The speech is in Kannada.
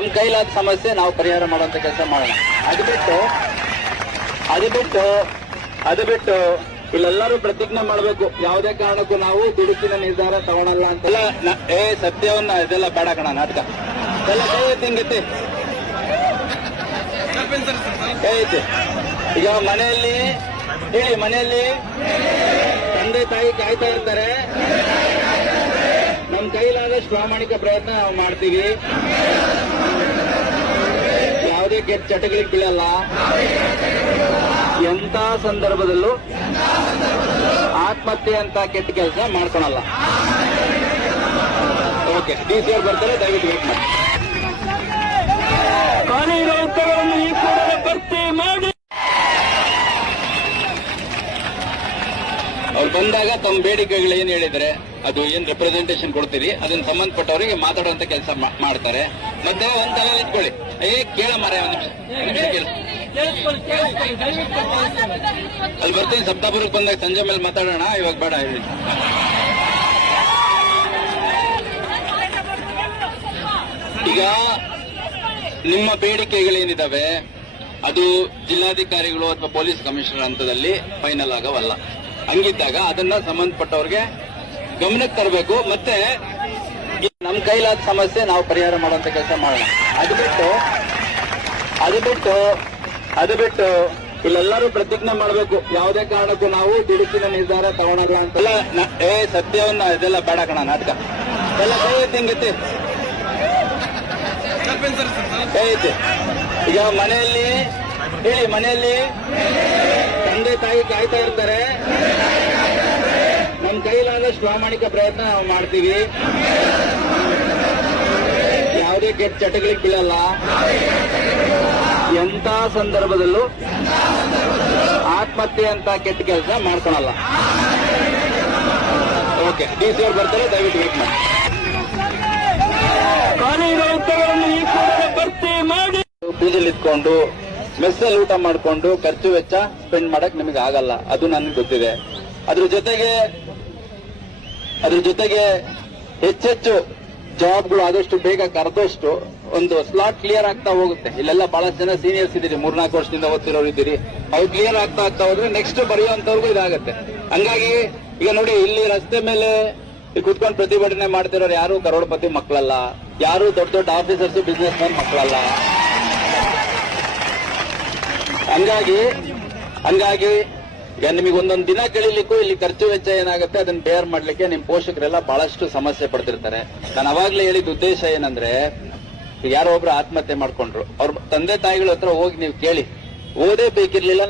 ನಮ್ಮ ಕೈಲಾದ ಸಮಸ್ಯೆ ನಾವು ಪರಿಹಾರ ಮಾಡುವಂತ ಕೆಲಸ ಮಾಡೋಣ. ಅದು ಬಿಟ್ಟು ಇಲ್ಲೆಲ್ಲರೂ ಪ್ರತಿಜ್ಞೆ ಮಾಡಬೇಕು, ಯಾವುದೇ ಕಾರಣಕ್ಕೂ ನಾವು ದುಡುಕಿನ ನಿರ್ಧಾರ ತಗೊಳಲ್ಲ ಅಂತೆಲ್ಲ. ಸತ್ಯವನ್ನ ಇದೆಲ್ಲ ಬೇಡ ಕಣ, ನಾಟಕ ಎಲ್ಲ ಹಿಂಗೈತಿ. ಈಗ ಮನೆಯಲ್ಲಿ ತಂದೆ ತಾಯಿ ಕಾಯ್ತಾ ಇರ್ತಾರೆ. ನಮ್ಮ ಕೈಲಾದಷ್ಟು ಪ್ರಾಮಾಣಿಕ ಪ್ರಯತ್ನ ನಾವು ಮಾಡ್ತೀವಿ. ಯಾವುದೇ ಕೆಟ್ಟ ಚಟಗಳಿಗೆ ಬೀಳಲ್ಲ. ಎಂತ ಸಂದರ್ಭದಲ್ಲೂ ಆತ್ಮಹತ್ಯೆ ಅಂತ ಕೆಟ್ಟ ಕೆಲಸ ಮಾಡ್ಕೊಳಲ್ಲ. ಓಕೆ, DC ಅವ್ರು ಬರ್ತಾರೆ, ದಯವಿಟ್ಟು ವೇಟ್ ಮಾಡಿ. ಖಾಲಿ ಇರೋ ಉತ್ತರವನ್ನು ಈ ಕೂಡಲೇ ಭರ್ತಿ ಮಾಡಿ. ಅವ್ರು ಬಂದಾಗ ತಮ್ಮ ಬೇಡಿಕೆಗಳು ಏನ್ ಹೇಳಿದ್ರೆ, ಅದು ಏನ್ ರೆಪ್ರೆಸೆಂಟೇಷನ್ ಕೊಡ್ತೀರಿ, ಅದನ್ನ ಸಂಬಂಧಪಟ್ಟವರಿಗೆ ಮಾತಾಡುವಂತ ಕೆಲಸ ಮಾಡ್ತಾರೆ. ಮತ್ತೆ ಒಂದ್ಸಲ ನಿಂತ್ಕೊಳ್ಳಿ, ಕೇಳ ಮಾರ, ಒಂದು ನಿಮಿಷ ಕೇಳ. ಅಲ್ಲಿ ಬರ್ತೀನಿ, ಸಪ್ತಾಪುರಕ್ಕೆ ಬಂದಾಗ ಸಂಜೆ ಮೇಲೆ ಮಾತಾಡೋಣ, ಇವಾಗ ಬೇಡ. ಈಗ ನಿಮ್ಮ ಬೇಡಿಕೆಗಳೇನಿದಾವೆ ಅದು ಜಿಲ್ಲಾಧಿಕಾರಿಗಳು ಅಥವಾ ಪೊಲೀಸ್ ಕಮಿಷನರ್ ಹಂತದಲ್ಲಿ ಫೈನಲ್ ಆಗವಲ್ಲ. ಹಂಗಿದ್ದಾಗ ಅದನ್ನ ಸಂಬಂಧಪಟ್ಟವ್ರಿಗೆ ಗಮನಕ್ಕೆ ತರಬೇಕು. ಮತ್ತೆ ನಮ್ಮ ಕೈಲಾದ ಸಮಸ್ಯೆ ನಾವು ಪರಿಹಾರ ಮಾಡುವಂತ ಕೆಲಸ ಮಾಡೋಣ. ಅದು ಬಿಟ್ಟು ಇಲ್ಲೆಲ್ಲರೂ ಪ್ರತಿಜ್ಞೆ ಮಾಡಬೇಕು, ಯಾವುದೇ ಕಾರಣಕ್ಕೂ ನಾವು ದುಡುಕಿನ ನಿರ್ಧಾರ ತಗೊಳಲ್ಲ ಅಂತೆಲ್ಲ. ಸತ್ಯವನ್ನ ಇದೆಲ್ಲ ಬೇಡ ಕಣ, ನಾಟಕ ಎಲ್ಲ ಹಿಂಗೈತಿ. ಈಗ ಮನೆಯಲ್ಲಿ ತಂದೆ ತಾಯಿ ಕಾಯ್ತಾ ಇರ್ತಾರೆ. ನಮ್ಮ ಕೈಲಾದಷ್ಟು ಪ್ರಾಮಾಣಿಕ ಪ್ರಯತ್ನ ನಾವು ಮಾಡ್ತೀವಿ. ಯಾವುದೇ ಕೆಟ್ಟ ಚಟಗಳಿಗೆ ಬೀಳಲ್ಲ. ಎಂತ ಸಂದರ್ಭದಲ್ಲೂ ಆತ್ಮಹತ್ಯೆ ಅಂತ ಕೆಟ್ಟ ಕೆಲಸ ಮಾಡ್ಕೊಳಲ್ಲ. ಓಕೆ, DC ಅವ್ರು ಬರ್ತಾರೆ, ದಯವಿಟ್ಟು ವೇಟ್ ಮಾಡಿ. ಖಾಲಿ ಇರೋ ಉತ್ತರವನ್ನು ಈ ಕೂಡಲೇ ಭರ್ತಿ ಮಾಡಿ. ಪೂಜೆಲಿ ಇಟ್ಕೊಂಡು ಮೆಸ್ಸಲ್ಲಿ ಊಟ ಮಾಡಿಕೊಂಡು ಖರ್ಚು ವೆಚ್ಚ ಸ್ಪೆಂಡ್ ಮಾಡಕ್ ನಿಮಗೆ ಆಗಲ್ಲ, ಅದು ನನಗೆ ಗೊತ್ತಿದೆ. ಅದ್ರ ಜೊತೆಗೆ ಹೆಚ್ಚೆಚ್ಚು ಜಾಬ್ಗಳು ಆದಷ್ಟು ಬೇಗ ಕರೆದಷ್ಟು ಒಂದು ಸ್ಲಾಟ್ ಕ್ಲಿಯರ್ ಆಗ್ತಾ ಹೋಗುತ್ತೆ. ಇಲ್ಲೆಲ್ಲ ಬಹಳಷ್ಟು ಜನ ಸೀನಿಯರ್ಸ್ ಇದ್ದೀರಿ, 3-4 ವರ್ಷದಿಂದ ಓದ್ತಿರೋರು ಇದ್ದೀರಿ. ಅವ್ರು ಕ್ಲಿಯರ್ ಆಗ್ತಾ ಹೋದ್ರೆ ನೆಕ್ಸ್ಟ್ ಬರೆಯುವಂತವ್ರಿಗೂ ಇದಾಗತ್ತೆ. ಹಂಗಾಗಿ ಈಗ ನೋಡಿ, ಇಲ್ಲಿ ರಸ್ತೆ ಮೇಲೆ ಕುತ್ಕೊಂಡು ಪ್ರತಿಭಟನೆ ಮಾಡ್ತಿರೋರು ಯಾರು ಕರೋಡ್ಪತಿ ಮಕ್ಕಳಲ್ಲ, ಯಾರು ದೊಡ್ಡ ದೊಡ್ಡ ಆಫೀಸರ್ಸ್ ಬಿಸ್ನೆಸ್ ಮ್ಯಾನ್ ಮಕ್ಕಳಲ್ಲ. ಹಂಗಾಗಿ ಈಗ ನಿಮಗೆ ಒಂದೊಂದು ದಿನ ಕಳೀಲಿಕ್ಕೂ ಇಲ್ಲಿ ಖರ್ಚು ವೆಚ್ಚ ಏನಾಗುತ್ತೆ ಅದನ್ನ ಬೇರ್ ಮಾಡ್ಲಿಕ್ಕೆ ನಿಮ್ ಪೋಷಕರೆಲ್ಲ ಬಹಳಷ್ಟು ಸಮಸ್ಯೆ ಪಡ್ತಿರ್ತಾರೆ. ನಾನು ಅವಾಗ್ಲೇ ಹೇಳಿದ ಉದ್ದೇಶ ಏನಂದ್ರೆ, ಯಾರೋ ಒಬ್ರು ಆತ್ಮಹತ್ಯೆ ಮಾಡ್ಕೊಂಡ್ರು, ಅವ್ರ ತಂದೆ ತಾಯಿಗಳ ಹತ್ರ ಹೋಗಿ ನೀವು ಕೇಳಿ, ಓದೇ ಬೇಕಿರ್ಲಿಲ್ಲ.